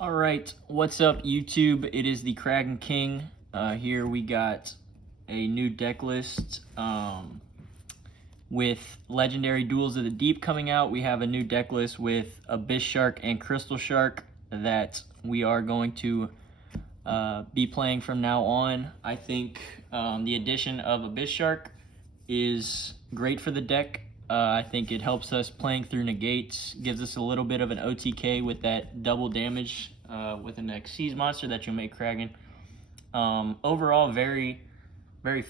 All right, what's up, YouTube? It is the Kraken King. Here we got a new deck list with Legendary Duels of the Deep coming out. We have a new deck list with Abyss Shark and Crystal Shark that we are going to be playing from now on. I think the addition of Abyss Shark is great for the deck. I think it helps us playing through negates, gives us a little bit of an OTK with that double damage with an Xyz monster that you'll make Kraken. Overall, very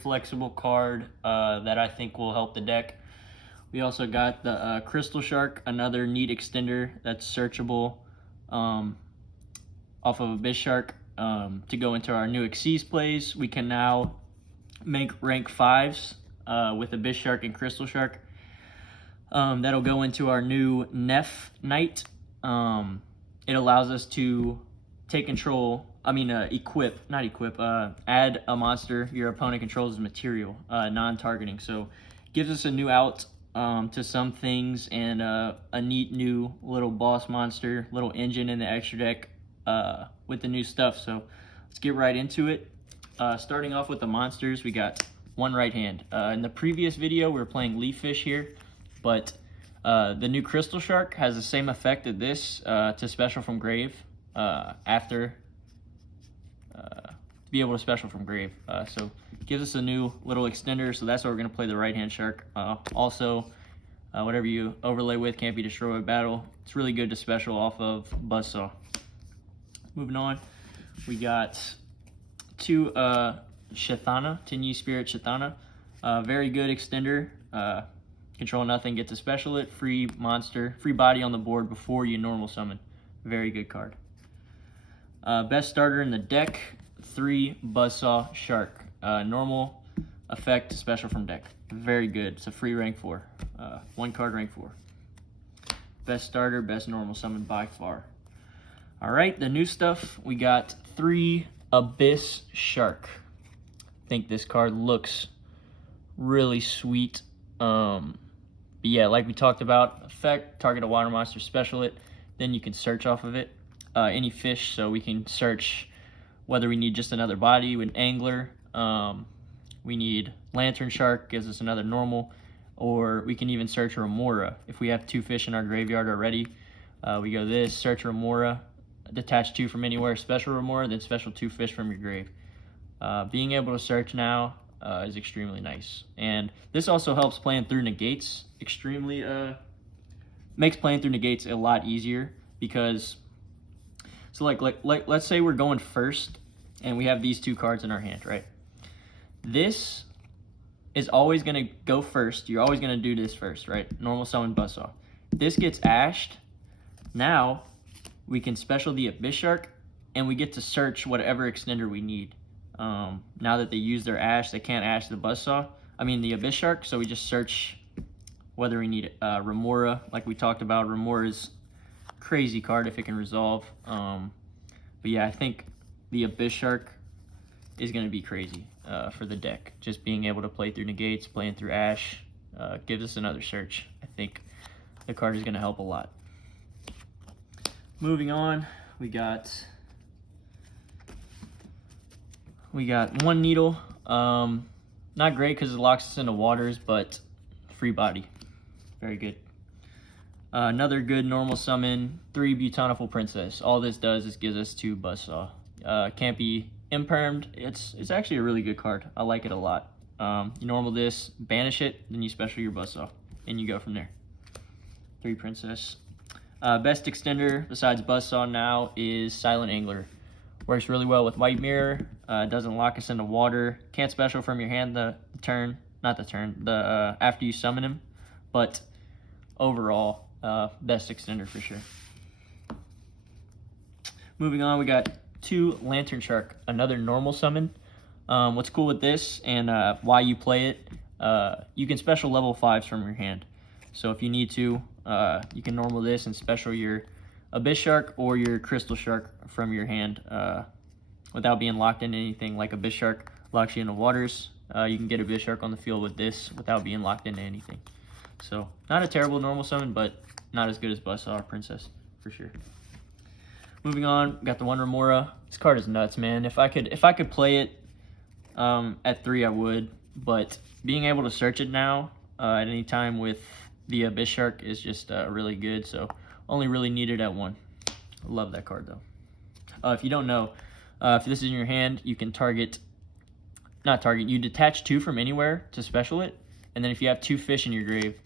flexible card that I think will help the deck. We also got the Crystal Shark, another neat extender that's searchable off of Abyss Shark to go into our new Xyz plays. We can now make rank 5s with Abyss Shark and Crystal Shark. That'll go into our new Nef Knight. It allows us to take control, add a monster your opponent controls as material, non-targeting. So gives us a new out to some things and a neat new little boss monster, little engine in the extra deck with the new stuff. So let's get right into it. Starting off with the monsters, we got one right hand. In the previous video, we were playing Leaf Fish here. But the new Crystal Shark has the same effect as this to special from grave to be able to special from grave. So gives us a new little extender, so that's why we're going to play the right hand shark. Also, whatever you overlay with can't be destroyed by battle. It's really good to special off of Buzzsaw. Moving on, we got two Shethana, Tinyu Spirit Shethana. Very good extender. Control nothing, get to special it, free monster, free body on the board before you normal summon. Very good card. Best starter in the deck, 3 Buzzsaw Shark. Normal effect, special from deck. Very good. It's a free rank 4. 1 card rank 4. Best starter, best normal summon by far. Alright, the new stuff, we got 3 Abyss Shark. I think this card looks really sweet. But yeah, like we talked about, effect, target a water monster, special it, then you can search off of it. Any fish, so we can search whether we need just another body with angler. We need Lantern Shark, gives us another normal, or we can even search Remora. If we have 2 fish in our graveyard already, we go this, search Remora, detach 2 from anywhere, special Remora, then special 2 fish from your grave. Being able to search now is extremely nice, and this also helps playing through negates extremely makes playing through negates a lot easier, because so like let's say we're going first and we have these 2 cards in our hand, right? This is always going to go first. You're always going to do this first, right? Normal summon Buzzsaw. This gets ashed. Now we can special the Abyss Shark and we get to search whatever extender we need. Now that they use their ash, they can't ash the the Abyss Shark, so we just search whether we need Remora, like we talked about. Remora's crazy card if it can resolve. But yeah, I think the Abyss Shark is going to be crazy for the deck. Just being able to play through negates, playing through ash, gives us another search. I think the card is going to help a lot. Moving on, we got one needle. Not great because it locks us into waters, but free body. Very good. Another good normal summon, 3 Beautiful Princess. All this does is gives us 2 Buzzsaw. Can't be impermed. It's actually a really good card. I like it a lot. You normal this, banish it, then you special your Buzzsaw, and you go from there. 3 Princess. Best extender besides Buzzsaw now is Silent Angler. Works really well with White Mirror. Doesn't lock us into water. Can't special from your hand after you summon him. But overall, best extender for sure. Moving on, we got 2 Lantern Shark, another normal summon. What's cool with this and why you play it, you can special level 5s from your hand. So if you need to, you can normal this and special your Abyss Shark or your Crystal Shark from your hand without being locked into anything. Like Abyss Shark locks you into waters. You can get Abyss Shark on the field with this without being locked into anything. So not a terrible normal summon, but not as good as Buzzsaw or Princess for sure. Moving on, got the one Remora. This card is nuts, man. If I could play it at 3, I would. But being able to search it now at any time with the Abyss Shark is just really good. So only really need it at 1. I love that card though. If you don't know, if this is in your hand, you can you detach 2 from anywhere to special it, and then if you have 2 fish in your grave,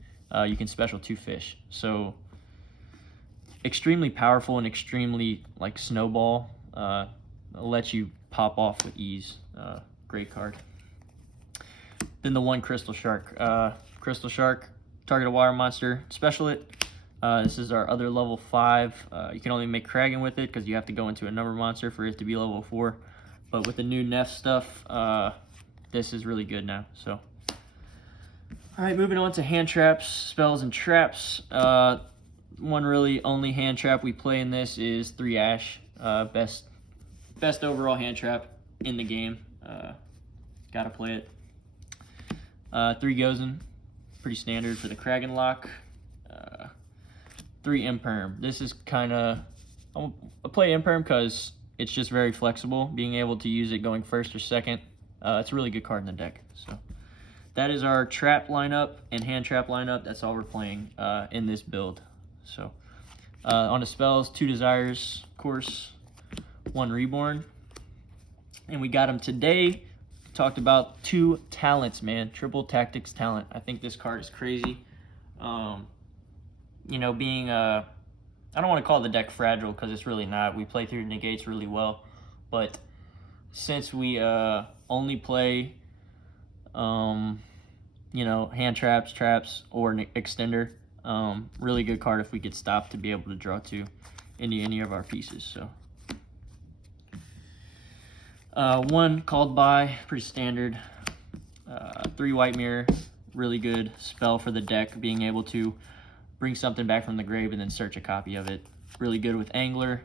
you can special 2 fish. So extremely powerful and extremely like snowball. Lets you pop off with ease. Great card. Then the one Crystal Shark. Crystal Shark, target a water monster, special it. This is our other level 5. You can only make Kraken with it because you have to go into a number monster for it to be level 4. But with the new Neff stuff, this is really good now. So, all right, moving on to hand traps, spells, and traps. One really only hand trap we play in this is 3 Ash. Best overall hand trap in the game. Gotta play it. 3 Gozen, pretty standard for the Kraken lock. 3 Imperm. This is kind of, I play Imperm because it's just very flexible, being able to use it going first or second. It's a really good card in the deck. So that is our trap lineup and hand trap lineup. That's all we're playing in this build. So on the spells, 2 Desires, of course, 1 Reborn. And we got them today. Talked about 2 talents, man. Triple Tactics talent. I think this card is crazy. You know, being I don't want to call the deck fragile because it's really not. We play through negates really well, but since we only play you know, hand traps, or an extender, really good card if we get stopped to be able to draw 2 into any of our pieces. So 1 Called By, pretty standard. 3 White Mirror, really good spell for the deck, being able to bring something back from the grave and then search a copy of it. Really good with Angler.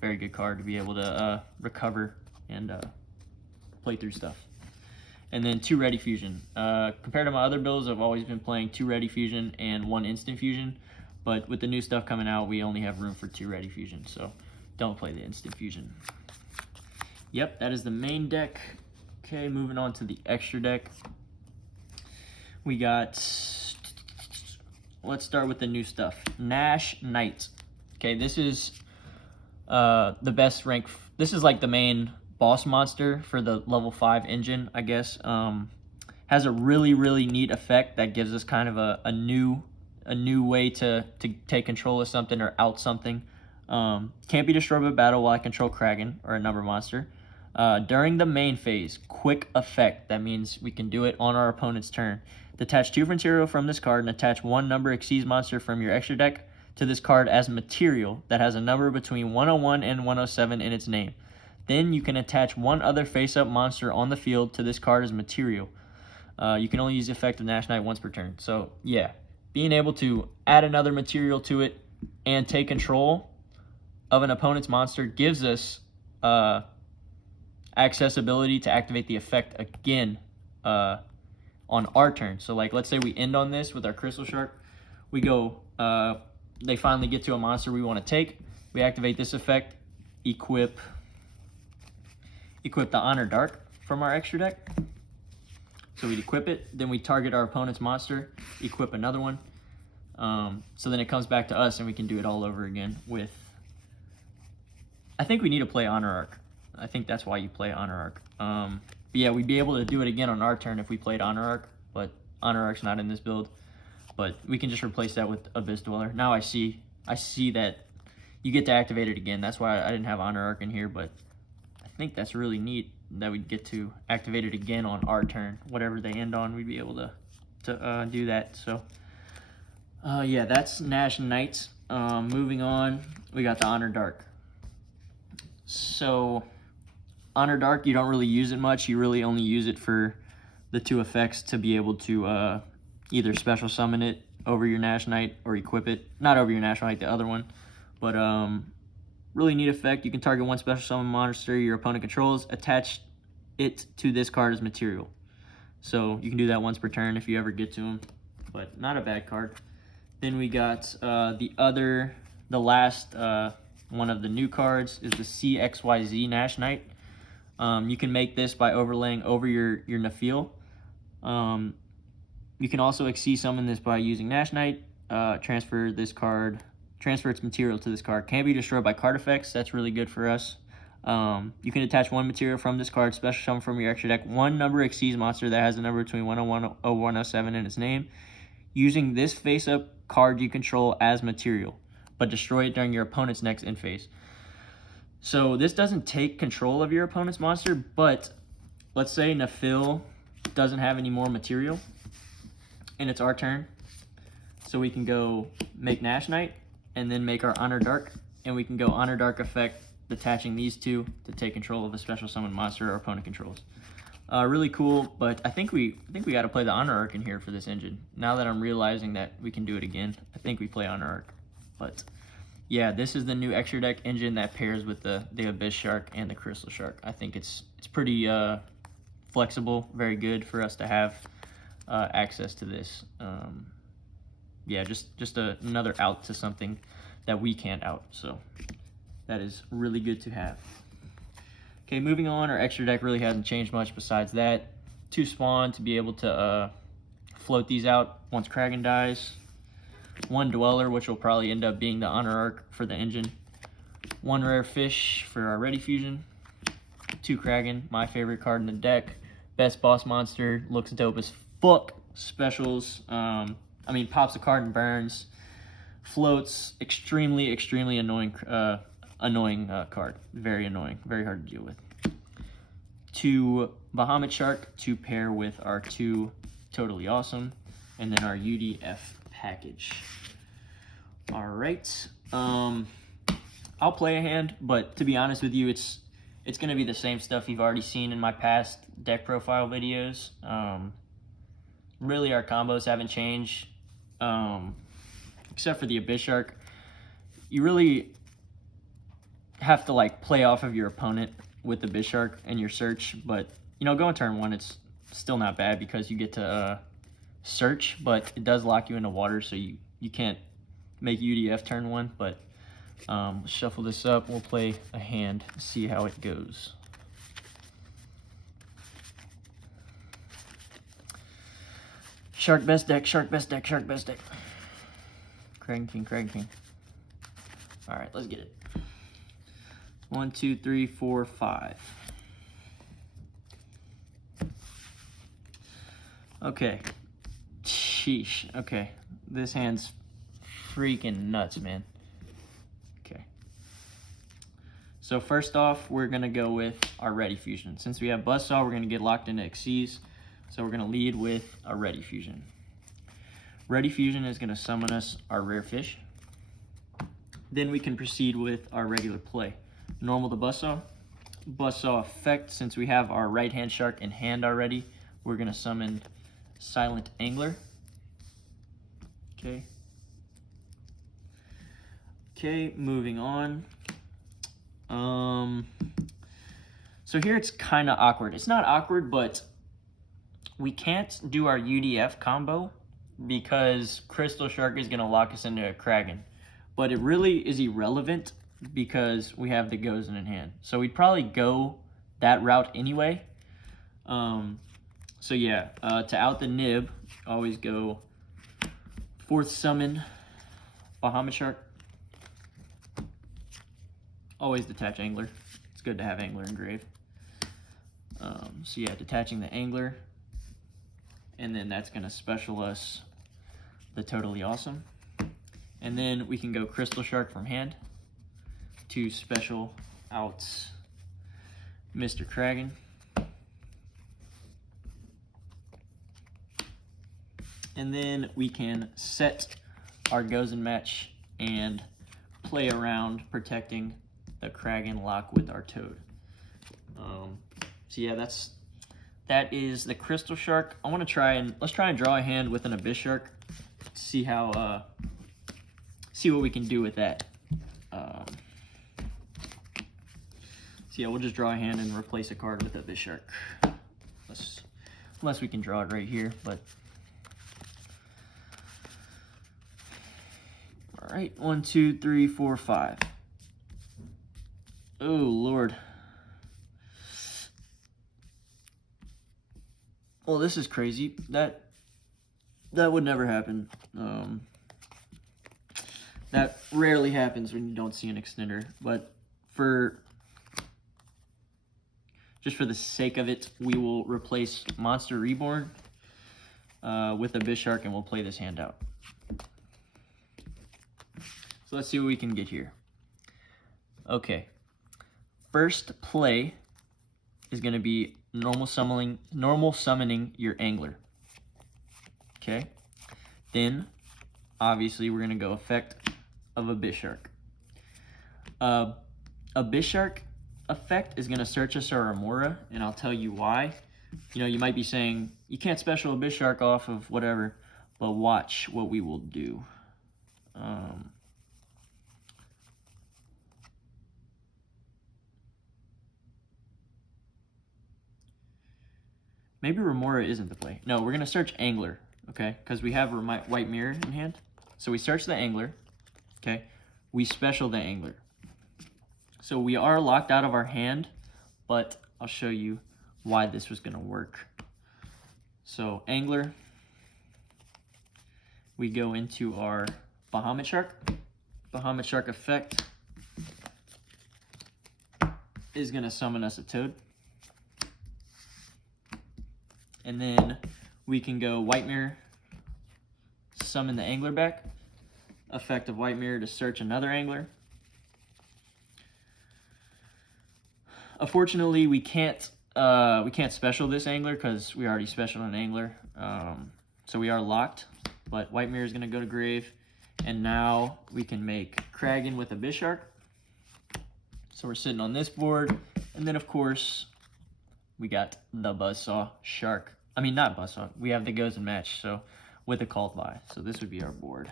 Very good card to be able to recover and play through stuff. And then 2 Ready Fusion. Compared to my other builds, I've always been playing 2 Ready Fusion and 1 Instant Fusion. But with the new stuff coming out, we only have room for 2 Ready Fusion. So don't play the Instant Fusion. Yep, that is the main deck. Okay, moving on to the extra deck. We got, let's start with the new stuff. Nash Knight. Okay, this is the best rank. This is like the main boss monster for the level 5 engine, I guess. Has a really neat effect that gives us kind of a new way to take control of something or out something. Can't be destroyed by battle while I control Kraken or a number monster. During the main phase, quick effect. That means we can do it on our opponent's turn. Detach 2 material from this card and attach 1 number exceeds monster from your extra deck to this card as material that has a number between 101 and 107 in its name. Then you can attach 1 other face-up monster on the field to this card as material. You can only use the effect of Nash Knight once per turn. So yeah, being able to add another material to it and take control of an opponent's monster gives us accessibility to activate the effect again on our turn. So like, let's say we end on this with our Crystal Shark. We go, they finally get to a monster we want to take. We activate this effect, equip the Honor Dark from our extra deck. So we'd equip it, then we target our opponent's monster, equip another one. So then it comes back to us and we can do it all over again with, I think we need to play Honor Arc. I think that's why you play Honor Arc. But yeah, we'd be able to do it again on our turn if we played Honor Arc, but Honor Arc's not in this build. But we can just replace that with Abyss Dweller. Now I see that you get to activate it again. That's why I didn't have Honor Arc in here, but I think that's really neat that we'd get to activate it again on our turn. Whatever they end on, we'd be able to do that. So yeah, that's Nash Knights. Moving on, we got the Honor Dark. So Honor Dark, you don't really use it much. You really only use it for the 2 effects to be able to either special summon it over your Nash Knight or equip it. Not over your Nash Knight, the other one. But really neat effect. You can target 1 special summon monster your opponent controls, attach it to this card as material. So you can do that once per turn if you ever get to him. But not a bad card. Then we got the last One of the new cards is the CXYZ Nash Knight. You can make this by overlaying over your Nafil. You can also Xyz summon this by using Nash Knight. Transfer its material to this card. Can't be destroyed by card effects. That's really good for us. You can attach one material from this card, special summon from your extra deck, one number Xyz monster that has a number between 101 and 107 in its name, using this face-up card you control as material, but destroy it during your opponent's next end phase. So this doesn't take control of your opponent's monster, but let's say Nafil doesn't have any more material, and it's our turn. So we can go make Nash Knight, and then make our Honor Dark, and we can go Honor Dark effect, detaching these two to take control of a special summon monster our opponent controls. Really cool, but I think we got to play the Honor Arc in here for this engine. Now that I'm realizing that we can do it again, I think we play Honor Arc. But yeah, this is the new extra deck engine that pairs with the Abyss Shark and the Crystal Shark. I think it's pretty flexible, very good for us to have access to this. Yeah, just another out to something that we can't out. So that is really good to have. Okay, moving on, our extra deck really hasn't changed much besides that. 2 spawn to be able to float these out once Kragan dies. 1 Dweller, which will probably end up being the Honor Arc for the engine. 1 Rare Fish for our Ready Fusion. 2 Kragan, my favorite card in the deck. Best boss monster, looks dope as fuck. Specials, pops a card and burns. Floats, extremely annoying card. Very annoying, very hard to deal with. 2 Bahamut Shark to pair with our 2 Totally Awesome, and then our UDF package. All right, I'll play a hand, but to be honest with you, it's going to be the same stuff you've already seen in my past deck profile videos. Really, our combos haven't changed, except for the Abyss Shark. You really have to like play off of your opponent with the Abyss Shark and your search, but going turn 1, it's still not bad because you get to search, but it does lock you into water, so you can't make UDF turn 1. But let's shuffle this up. We'll play a hand, see how it goes. Shark best deck, Shark best deck, Shark best deck. Kragan King, Kragan King. All right, let's get it. 1, 2, 3, 4, 5. Okay. Sheesh. Okay. This hand's freaking nuts, man. Okay. So first off, we're going to go with our Ready Fusion. Since we have Buzzsaw, we're going to get locked into Xyz. So we're going to lead with our Ready Fusion. Ready Fusion is going to summon us our Rare Fish. Then we can proceed with our regular play. Normal to Buzzsaw. Buzzsaw effect, since we have our right hand shark in hand already, we're going to summon Silent Angler. Okay. Okay, moving on. So here it's kind of awkward. It's not awkward, but we can't do our UDF combo because Crystal Shark is going to lock us into a Kragan. But it really is irrelevant because we have the Gozen in hand. So we'd probably go that route anyway. So yeah, to out the nib, always go 4th summon Bahamut Shark. Always detach Angler. It's good to have Angler in grave. So yeah, detaching the Angler. And then that's going to special us the Totally Awesome. And then we can go Crystal Shark from hand to special out Mr. Kragan. And then we can set our Gozen match and play around protecting the Kragan lock with our Toad. So yeah, that is the Crystal Shark. I want to let's try and draw a hand with an Abyss Shark. See how see what we can do with that. So yeah, we'll just draw a hand and replace a card with Abyss Shark. Unless we can draw it right here, but all right, 1, 2, 3, 4, 5. Oh, Lord. Well, this is crazy. That would never happen. That rarely happens when you don't see an extender. But just for the sake of it, we will replace Monster Reborn with Abyss Shark, and we'll play this hand out. So let's see what we can get here. Okay. First play is going to be normal summoning your angler. Okay. Then, obviously, we're going to go effect of Abyss Shark. Abyss Shark effect is going to search us our Amora, and I'll tell you why. You know, you might be saying, you can't special Abyss Shark off of whatever, but watch what we will do. Maybe Remora isn't the play. No, we're going to search Angler, okay? Because we have White Mirror in hand. So we search the Angler, okay? We special the Angler. So we are locked out of our hand, but I'll show you why this was going to work. So Angler, we go into our Bahamut Shark. Bahamut Shark effect is going to summon us a Toad. And then we can go White Mirror, summon the Angler back. Effect of White Mirror to search another Angler. Unfortunately, we can't special this Angler because we already special an Angler. So we are locked, but White Mirror is going to go to grave. And now we can make Kragan with Abyss Shark. So we're sitting on this board. And then, of course, we got the Buzzsaw Shark. I mean, not Buzzsaw. We have the Goes and Match, so with a called by. So this would be our board.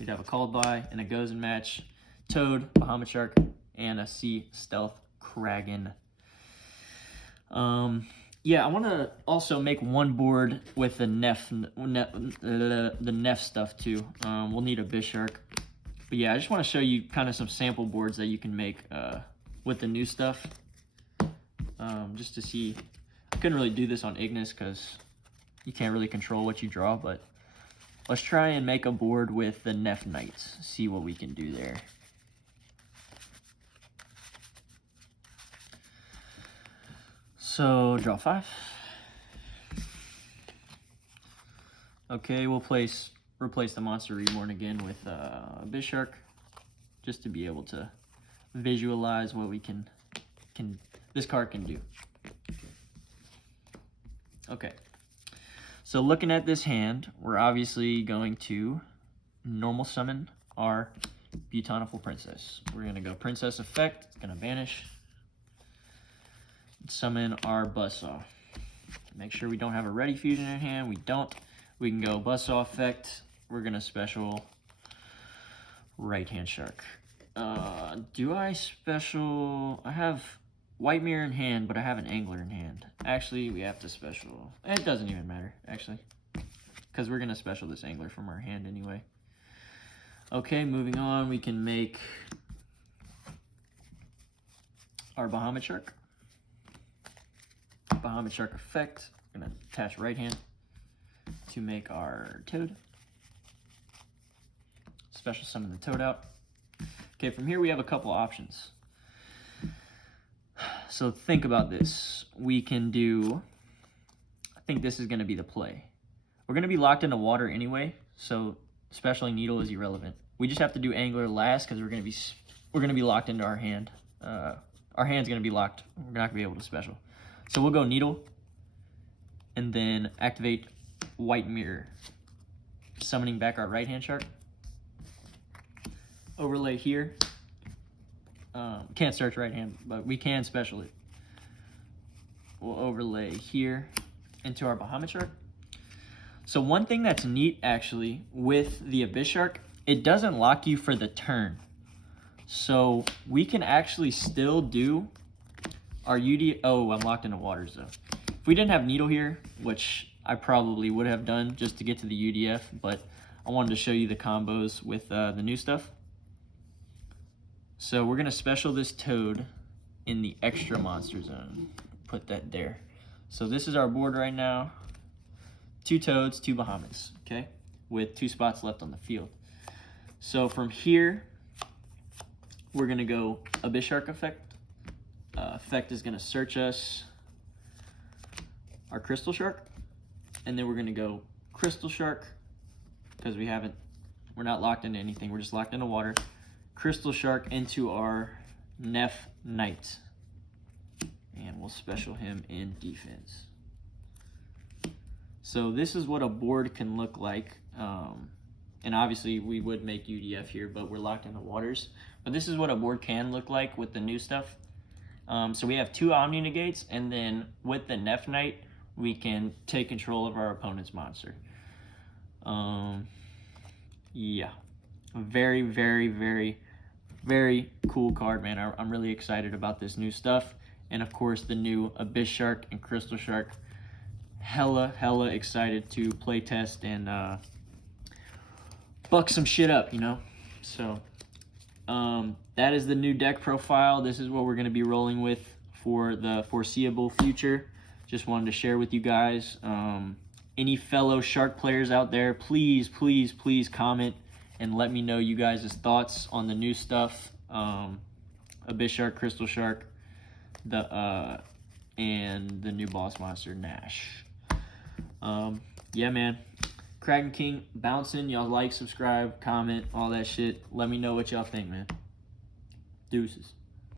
We'd have a called by and a Goes and Match, Toad, Bahamut Shark, and a Sea Stealth Kragan. Yeah, I want to also make one board with the Neff stuff too. We'll need a Abyss Shark. But yeah, I just want to show you kind of some sample boards that you can make with the new stuff. Just to see. I couldn't really do this on Ignis because you can't really control what you draw, but let's try and make a board with the Neff Knights. See what we can do there. So, draw 5. Okay, we'll replace the Monster Reborn again with Abyss Shark, just to be able to visualize what we this card can do. Okay, so looking at this hand, we're obviously going to normal summon our Beautiful Princess. We're going to go Princess effect, it's going to vanish. Summon our Buzzsaw. Make sure we don't have a Ready Fusion in hand. We don't. We can go Buzzsaw effect. We're going to special Right Hand Shark. Do I special? I have White Mirror in hand, but I have an Angler in hand. Actually, we have to special. It doesn't even matter, actually, because we're going to special this Angler from our hand anyway. Okay, moving on, we can make our Bahamut Shark. Bahamut Shark effect. We're going to attach right hand to make our Toad. Special summon the Toad out. Okay, from here we have a couple options. So think about this. We can do, I think this is going to be the play. We're going to be locked into water anyway, so specialing Needle is irrelevant. We just have to do Angler last because we're going to be locked into our hand. Our hand's going to be locked. We're not going to be able to special. So we'll go Needle and then activate White Mirror, summoning back our Right Hand Shark. Overlay here. Can't search right hand, but we can special it. We'll overlay here into our Bahamut Shark. So one thing that's neat actually with the Abyss Shark, it doesn't lock you for the turn. So we can actually still do our UD. Oh, I'm locked into waters though. If we didn't have Needle here, which I probably would have done just to get to the UDF, but I wanted to show you the combos with the new stuff. So we're going to special this Toad in the extra monster zone. Put that there. So this is our board right now. 2 Toads, 2 Bahamut, okay? With 2 spots left on the field. So from here, we're gonna go Abyss Shark effect. Effect is gonna search us our Crystal Shark, and then we're gonna go Crystal Shark, because we're not locked into anything, we're just locked into water. Crystal Shark into our Neff Knight, and we'll special him in defense. So this is what a board can look like, and obviously we would make UDF here, but we're locked into waters. But this is what a board can look like with the new stuff. So we have 2 Omni Negates, and then with the Neff Knight, we can take control of our opponent's monster. Yeah, very, very, very, very cool card, man. I'm really excited about this new stuff. And of course, the new Abyss Shark and Crystal Shark. Hella excited to play test and buck some shit up, you know? So, that is the new deck profile. This is what we're going to be rolling with for the foreseeable future. Just wanted to share with you guys. Any fellow Shark players out there, please comment and let me know you guys' thoughts on the new stuff. Abyss Shark, Crystal Shark, and the new boss monster, Nash. Yeah, man. Kraken King bouncing. Y'all like, subscribe, comment, all that shit. Let me know what y'all think, man. Deuces.